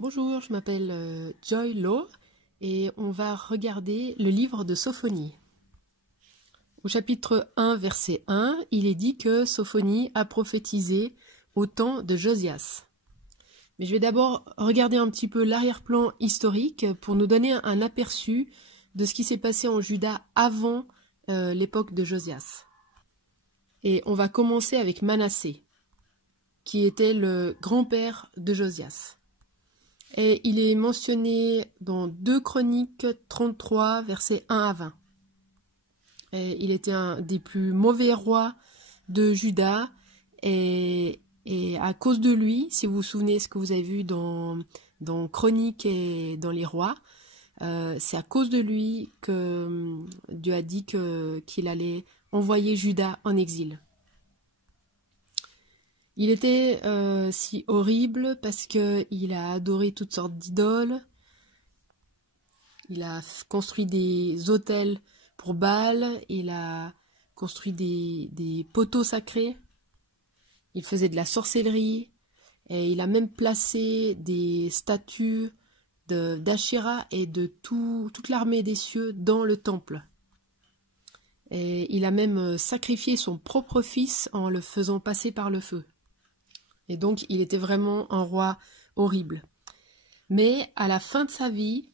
Bonjour, je m'appelle Joy Law et on va regarder le livre de Sophonie. Au chapitre 1, verset 1, il est dit que Sophonie a prophétisé au temps de Josias. Mais je vais d'abord regarder un petit peu l'arrière-plan historique pour nous donner un aperçu de ce qui s'est passé en Juda avant l'époque de Josias. Et on va commencer avec Manassé, qui était le grand-père de Josias. Et il est mentionné dans 2 Chroniques 33, versets 1 à 20. Et il était un des plus mauvais rois de Juda. Et à cause de lui, si vous vous souvenez ce que vous avez vu dans Chroniques et dans les rois, c'est à cause de lui que Dieu a dit qu'il allait envoyer Juda en exil. Il était si horrible parce qu'il a adoré toutes sortes d'idoles. Il a construit des autels pour Baal. Il a construit des poteaux sacrés. Il faisait de la sorcellerie. Et il a même placé des statues d'Ashéra et de toute l'armée des cieux dans le temple. Et il a même sacrifié son propre fils en le faisant passer par le feu. Et donc, il était vraiment un roi horrible. Mais à la fin de sa vie,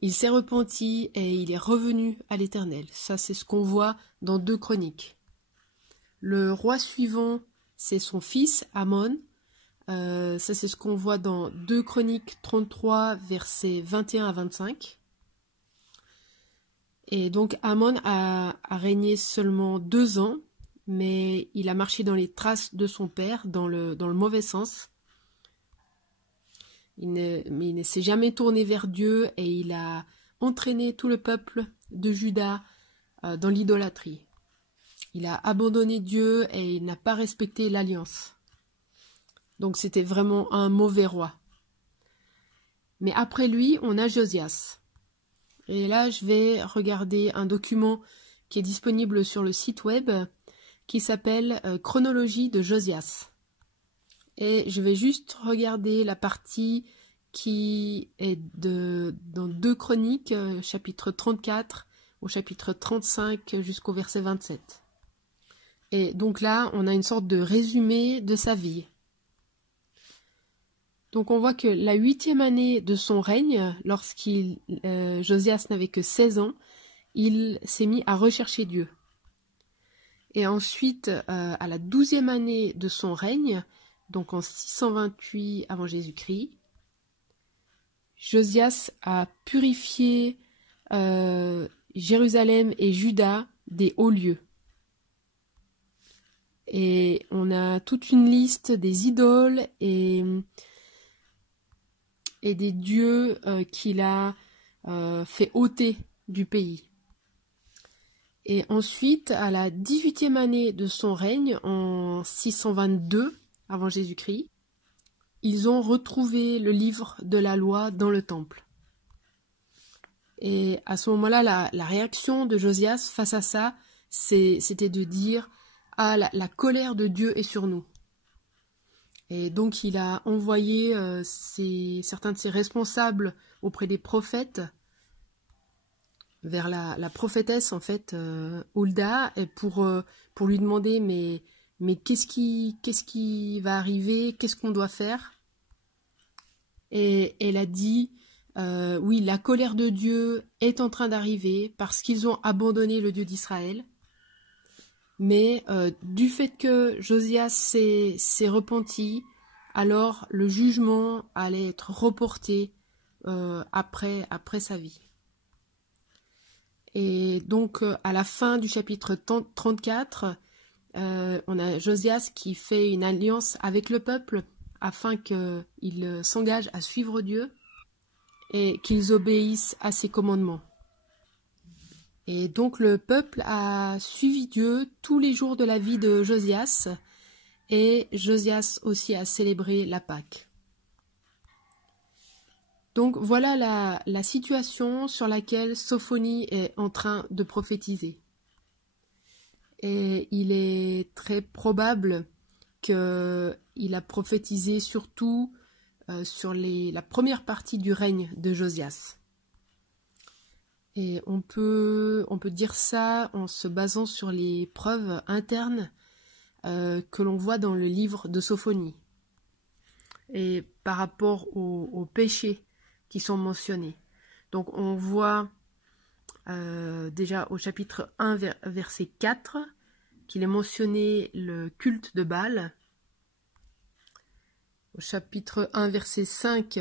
il s'est repenti et il est revenu à l'Éternel. Ça, c'est ce qu'on voit dans 2 Chroniques. Le roi suivant, c'est son fils, Amon. Ça, c'est ce qu'on voit dans 2 Chroniques 33, versets 21 à 25. Et donc, Amon a régné seulement 2 ans. Mais il a marché dans les traces de son père, dans le mauvais sens. Mais il ne s'est jamais tourné vers Dieu et il a entraîné tout le peuple de Juda dans l'idolâtrie. Il a abandonné Dieu et il n'a pas respecté l'alliance. Donc c'était vraiment un mauvais roi. Mais après lui, on a Josias. Et là, je vais regarder un document qui est disponible sur le site web qui s'appelle Chronologie de Josias. Et je vais juste regarder la partie qui est dans 2 Chroniques, chapitre 34 au chapitre 35 jusqu'au verset 27. Et donc là, on a une sorte de résumé de sa vie. Donc on voit que la 8e année de son règne, Josias n'avait que 16 ans, il s'est mis à rechercher Dieu. Et ensuite, à la 12e année de son règne, donc en 628 avant Jésus-Christ, Josias a purifié Jérusalem et Juda des hauts lieux. Et on a toute une liste des idoles et des dieux qu'il a fait ôter du pays. Et ensuite, à la 18e année de son règne, en 622 avant Jésus-Christ, ils ont retrouvé le livre de la loi dans le temple. Et à ce moment-là, la réaction de Josias face à ça, c'était de dire « Ah, la colère de Dieu est sur nous ». Et donc il a envoyé certains de ses responsables auprès des prophètes, vers la prophétesse en fait, Hulda, pour lui demander mais qu'est-ce qui va arriver, qu'est-ce qu'on doit faire. Et elle a dit oui, la colère de Dieu est en train d'arriver parce qu'ils ont abandonné le Dieu d'Israël. Mais du fait que Josias s'est repenti, alors le jugement allait être reporté après sa vie. Et donc, à la fin du chapitre 34, on a Josias qui fait une alliance avec le peuple afin qu'ils s'engagent à suivre Dieu et qu'ils obéissent à ses commandements. Et donc, le peuple a suivi Dieu tous les jours de la vie de Josias et Josias aussi a célébré la Pâque. Donc voilà la situation sur laquelle Sophonie est en train de prophétiser. Et il est très probable qu'il a prophétisé surtout sur la première partie du règne de Josias. Et on peut dire ça en se basant sur les preuves internes que l'on voit dans le livre de Sophonie. Et par rapport aux péchés qui sont mentionnés. Donc on voit déjà au chapitre 1, verset 4, qu'il est mentionné le culte de Baal. Au chapitre 1, verset 5,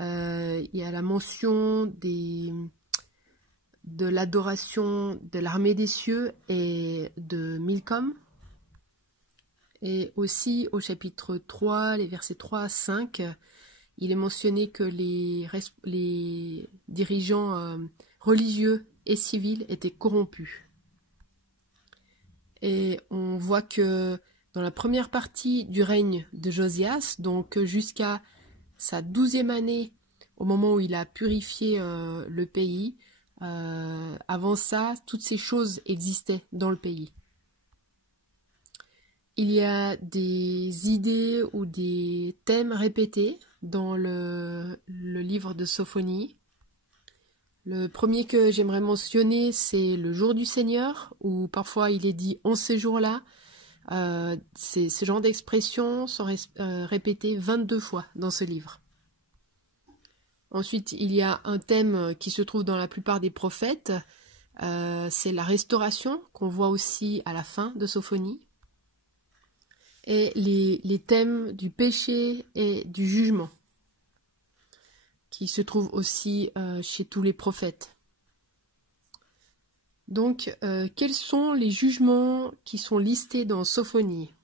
il y a la mention de l'adoration de l'armée des cieux et de Milcom. Et aussi au chapitre 3, les versets 3 à 5, il est mentionné que les dirigeants religieux et civils étaient corrompus. Et on voit que dans la première partie du règne de Josias, donc jusqu'à sa 12e année, au moment où il a purifié le pays, avant ça, toutes ces choses existaient dans le pays. Il y a des idées ou des thèmes répétés dans le livre de Sophonie. Le premier que j'aimerais mentionner, c'est le jour du Seigneur, où parfois il est dit « en ces jours-là ». Ce genre d'expressions sont répétées 22 fois dans ce livre. Ensuite, il y a un thème qui se trouve dans la plupart des prophètes, c'est la restauration, qu'on voit aussi à la fin de Sophonie. Et les thèmes du péché et du jugement, qui se trouvent aussi chez tous les prophètes. Donc, quels sont les jugements qui sont listés dans Sophonie?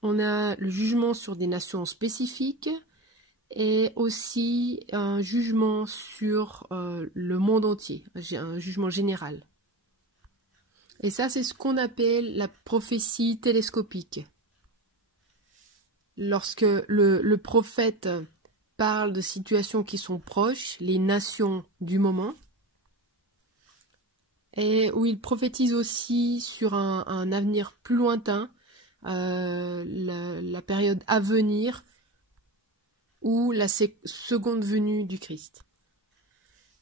On a le jugement sur des nations spécifiques et aussi un jugement sur le monde entier, un jugement général. Et ça, c'est ce qu'on appelle la prophétie télescopique. Lorsque le prophète parle de situations qui sont proches, les nations du moment, et où il prophétise aussi sur un avenir plus lointain, la période à venir, ou la seconde venue du Christ.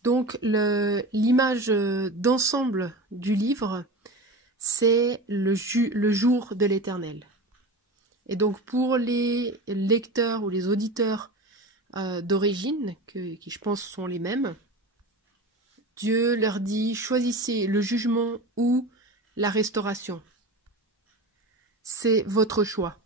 Donc l'image d'ensemble du livre, c'est le jour de l'Éternel. Et donc pour les lecteurs ou les auditeurs d'origine, qui je pense sont les mêmes, Dieu leur dit « choisissez le jugement ou la restauration ». C'est votre choix.